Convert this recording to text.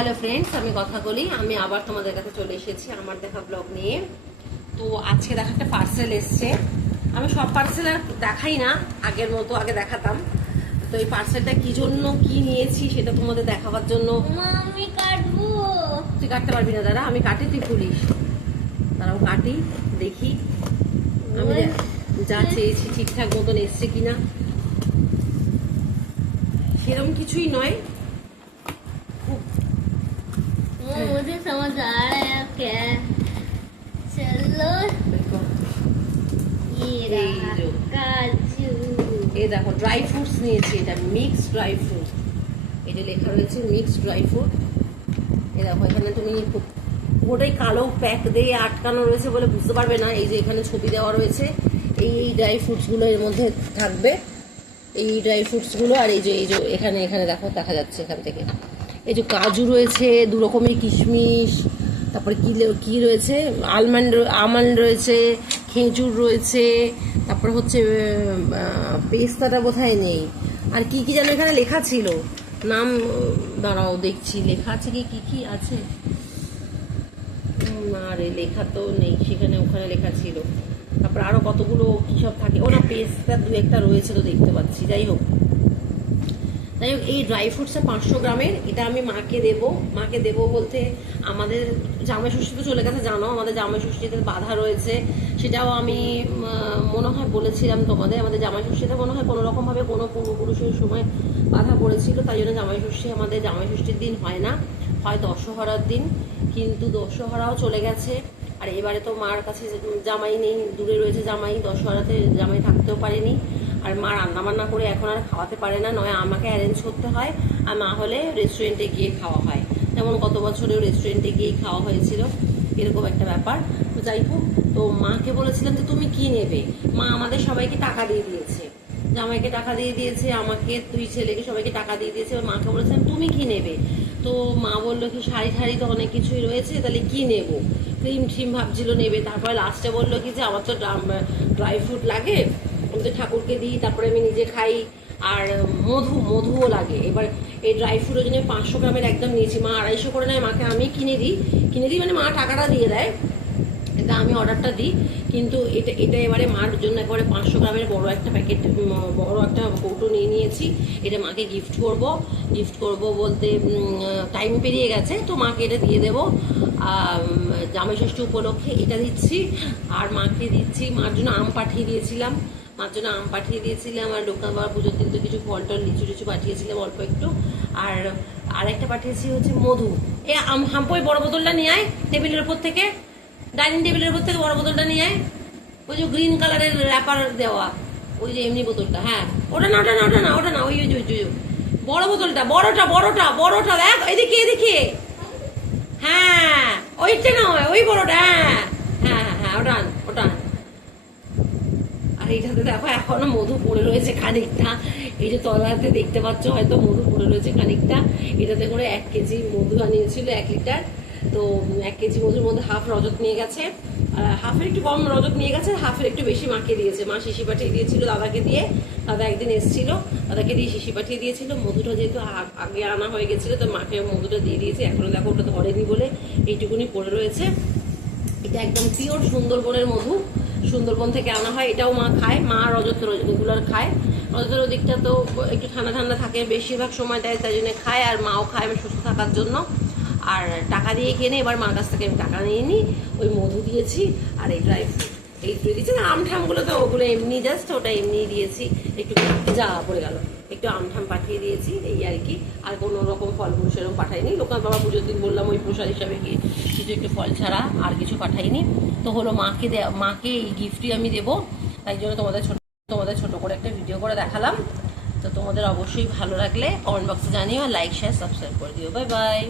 Hello friends, আমি কথা বলি। আমি আবার তোমাদের কাছে চলে এসেছি আমার দেখা ব্লগ নিয়ে। তো আজকে দেখা একটা পার্সেল এসছে। আমি সব পার্সেল আর দেখাই না, আগের মতো আগে দেখাতাম। তো এই পার্সেলটা কি জন্য কি নিয়েছি সেটা তোমাদের দেখাবার জন্য। আমি কাটবো। তুই কাটতে পারবি না, দাঁড়া আমি কাটি, তুই খুলিস। তারাও কাটি, দেখি আমি যা চেয়েছি ঠিকঠাক মতন এসছে কিনা। সেরকম কিছুই নয়, मुझे समझ आ रहा है अब क्या है। चलो ये रहा काजू। এই দেখো ড্রাই ফ্রুটস নিয়েছি, এটা মিক্স ড্রাই ফ্রুট। এটা লেখা রয়েছে মিক্স ড্রাই ফ্রুট। এই দেখো এখানে তুমি পুরোটাই কালো প্যাক দিয়ে আটকানো রয়েছে বলে বুঝতে পারবে না। এই যে এখানে ছবি দেওয়া রয়েছে, এই ড্রাই ফ্রুটসগুলো এর মধ্যে থাকবে, এই ড্রাই ফ্রুটসগুলো। আর এই যে এখানে এখানে দেখো দেখা যাচ্ছে এখান থেকে এই যে কাজু রয়েছে, দু রকমের কিশমিশ, তারপরে কি রয়েছে আমন্ড রয়েছে, খেজুর রয়েছে, তারপরে হচ্ছে পেস্তাটা বোধহয় নেই। আর কি কি যেন এখানে লেখা ছিল, নাম দাঁড়াও দেখছি, লেখা আছে কি কি আছে। না রে, লেখা তো নেই সেখানে, ওখানে লেখা ছিল। তারপর আরো কতগুলো কি সব থাকে, ওরা পেস্তা দু একটা রয়েছে তো দেখতে পাচ্ছি। যাই হোক এই ড্রাই ফ্রুটসটা 500 গ্রামের। এটা আমি মাকে দেবো বলতে আমাদের জামাই ষষ্ঠী তো চলে গেছে, জানো আমাদের জামাই ষষ্ঠীতে বাধা রয়েছে। সেটাও আমি মনে হয় বলেছিলাম তোমাদের, আমাদের জামাই ষষ্ঠীতে মনে হয় কোনো রকমভাবে কোনো পূর্বপুরুষের সময় বাধা পড়েছিল, তাই জন্য জামাই ষষ্ঠী আমাদের জামাই ষষ্ঠীর দিন হয় না, হয় দশহরার দিন। কিন্তু দশহরাও চলে গেছে, আর এবারে তো মার কাছে জামাই নেই, দূরে রয়েছে জামাই, দশহরাতে জামাই থাকতেও পারেনি। আর মা রান্নাবান্না করে এখন আর খাওয়াতে পারে না, নয় আমাকে অ্যারেঞ্জ করতে হয়, আর না হলে রেস্টুরেন্টে গিয়ে খাওয়া হয়। যেমন গত বছরেও রেস্টুরেন্টে গিয়েই খাওয়া হয়েছিল, এরকম একটা ব্যাপার। তো যাই হোক, তো মাকে বলেছিলাম যে তুমি কি নেবে। মা আমাদের সবাইকে টাকা দিয়ে দিয়েছে, জামাইকে টাকা দিয়ে দিয়েছে, আমাকে, দুই ছেলেকে সবাইকে টাকা দিয়ে দিয়েছে। মাকে বলেছিলাম তুমি কি নেবে। তো মা বললো কি শাড়ি ঠাড়ি তো অনেক কিছুই রয়েছে, তাহলে কি নেবো। ক্রিম ট্রিম ভাবছিল নেবে, তারপরে লাস্টে বললো কি যে আমার তো ড্রাই ফ্রুট লাগে, আমি তো ঠাকুরকে দিই, তারপরে আমি নিজে খাই, আর মধুও লাগে। এবার এই ড্রাই ফ্রুটের জন্য 500 গ্রামের একদম নিয়েছি। মা 250 করে নেয়, মাকে আমি কিনে দিই মানে মা টাকাটা দিয়ে দেয়, এটা আমি অর্ডারটা দিই। কিন্তু এটা এবারে মার জন্য একবারে 500 গ্রামের বড় একটা প্যাকেট, বড় একটা কৌটো নিয়ে নিয়েছি। এটা মাকে গিফট করব বলতে টাইম পেরিয়ে গেছে, তো মাকে এটা দিয়ে দেবো জামাই ষষ্ঠী উপলক্ষে। এটা দিচ্ছি, আর মাকে দিচ্ছি, মার জন্য আম পাঠিয়ে দিয়েছিলাম, আর লোকনাথ বাবার পুজোর দিন তো কিছু ফল টল লিচু টিচু পাঠিয়েছিলাম অল্প একটু। আর একটা পাঠিয়েছি হচ্ছে মধু। হাম্পই বড় বোতলটা নিয়ে আয় টেবিলের উপর থেকে, ডাইনিং টেবিলের উপর থেকে বড় বোতলটা নিয়ে আয়। ওই যে গ্রিন কালারের র্যাপার দেওয়া, ওই যে এমনি বোতলটা, হ্যাঁ ওটা না ওই বড় বোতলটা, বড়টা দেখ, এদিকে হ্যাঁ ওইটা নয়, ওই বড়টা, হ্যাঁ ওটা। আর এইটাতে দেখো এখনো মধু পড়ে রয়েছে খানিকটা, এই যে তলাতে দেখতে পাচ্ছ হয়তো মধু পড়ে রয়েছে খানিকটা। এটাতে করে 1 কেজি মধু আনিয়েছিল, 1 লিটার। তো 1 কেজি মধুর মধ্যে হাফ রজত নিয়ে গেছে, হাফের একটু কম রজত নিয়ে গেছে, হাফের একটু বেশি মাকে দিয়েছে। মা শিশি পাঠিয়ে দিয়েছিল দাদাকে দিয়ে, দাদা একদিন এসেছিল, দাদাকে দিয়ে শিশি পাঠিয়ে দিয়েছিল। মধুটা যেহেতু আগে আনা হয়ে গেছিলো, তো মাকে মধুটা দিয়ে দিয়েছে। এখনো দেখো ওটা ধরেনি বলে এইটুকুনি পড়ে রয়েছে। এটা একদম পিওর সুন্দরবনের মধু, সুন্দরবন থেকে আনা হয়। এটাও মা খায়, মা রজত রেগুলার খায়। রজতের ওদিকটা তো একটু ঠান্ডা থাকে বেশিরভাগ সময়টায়, তাই জন্য খায়, আর মাও খায় আমি সুস্থ থাকার জন্য। আর টাকা দিয়ে কেনে, এবার মার কাছ থেকে আমি টাকা নিয়ে নিই, ওই মধু দিয়েছি আর এই ড্রাই ফ্রুট এইটুকু দিয়েছি। আমঠামগুলো তো ওগুলো এমনি জাস্ট ওটা এমনি দিয়েছি, একটু যা পড়ে গেল, একটু আমঠাম পাঠিয়ে দিয়েছি এই আর কি। আর কোনো রকম ফল ফুল সেরকম পাঠাইনি। লোকনাথ বাবা পুজোর দিন বললাম ওই প্রসাদ হিসাবে কি কিছু একটু ফল ছাড়া আর কিছু পাঠাইনি। তো হলো মাকে এই গিফটই আমি দেবো, তাই জন্য তোমাদের ছোট করে একটা ভিডিও করে দেখালাম। তো তোমাদের অবশ্যই ভালো লাগলে কমেন্ট বক্সে জানিও, লাইক শেয়ার সাবস্ক্রাইব করে দিও। Bye bye.